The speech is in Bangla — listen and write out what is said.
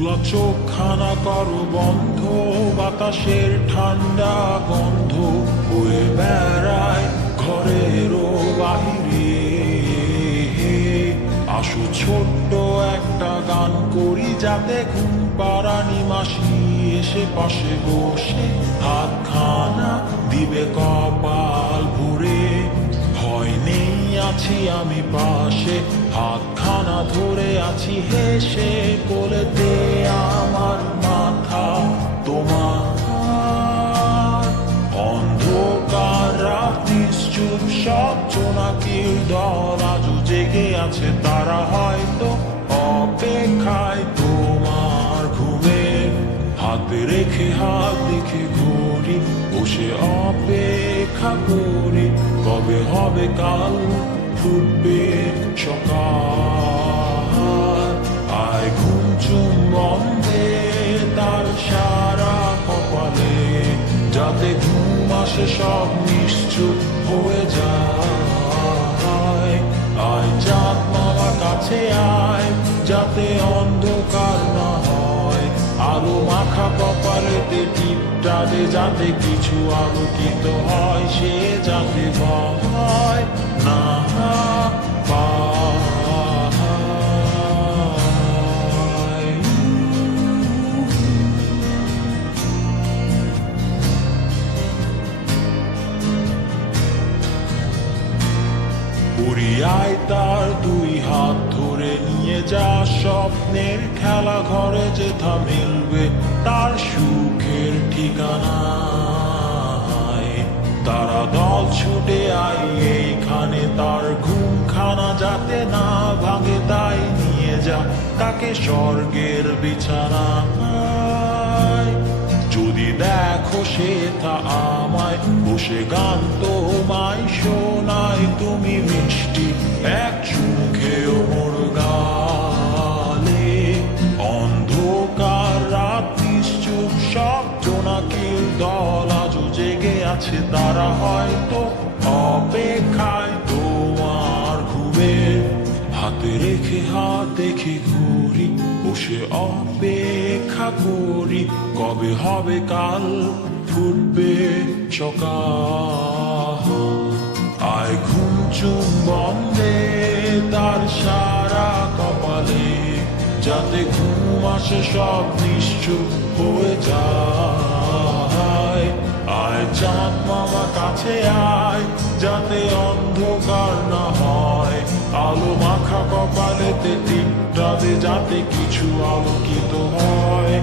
খোলা চোখখানা করো বন্ধ, বাতাসের ঠান্ডা গন্ধ বয়ে বেড়ায় ঘরেরও বাহিরে। আসো ছোট্ট একটা গান করি, যাতে ঘুম পাড়ানি মাসি এসে পাশে বসে হাতখানা দিবে কপাল ভরে। ভয় নেই, আছি আমি পাশে, হাতখানা ধরে আছি হেসে, বলে দে আমার মাথা তোমার। অন্ধকার রাত্রি চুপ, সব জোনাকির দল আজও জেগে আছে, তারা হয়তো অপেক্ষায় তোমার ঘুমের। হাতে রেখে হাত দেখে ঘড়ি, বসে অপেক্ষা করি, কবে হবে কাল ফুটবে সকাল। আয় ঘুম চুম বন্ধে তার সারা কপালে, যাতে ঘুম আসে সব নিশ্চুপ হয়ে যায়। আয় চাঁদ মামা কাছে আয়, যাতে অন্ধকার না হয়, আলো মাখা কপালেতে টিপটালে, যাতে কিছু আলোকিত হয়, সে যাতে ভয় না পায়। উড়িয়ায় তার দুই হাত ধরে নিয়ে যা, স্বপ্নের খেলা ঘরে যেথা মিলবে তার সুখের ঠিকানায়। তারা দল ছুটে আই এইখানে, তার ঘুমখানা যাতে না ভাঙে, তাই নিয়ে যা তাকে স্বর্গের বিছানায়। যদি দেখো সে তা আমায় বসে গান তোমায় শোনায়, তুমি মিষ্টি এক চুমুখেও মোর গালে। অন্ধকার রাত্রি চুপ, সব জোনাকির দল আজও জেগে আছে, তারা হয়তো অপেক্ষায় তোমার ঘুমের। হাতে রেখে হাত দেখে ঘুরি, বসে অপেক্ষা করি, কবে হবে কাল ফুটবে সকাল। আয় ঘুম চুম বন্ধে তার সারা কপালে, যাতে ঘুম আসে সব নিশ্চুপ হয়ে যায়। আয় চাঁদ মামা কাছে আয়, যাতে অন্ধকার না হয়, আলো মাখা কপালেতে টিপটাতে, যাতে কিছু আলোকিত হয়।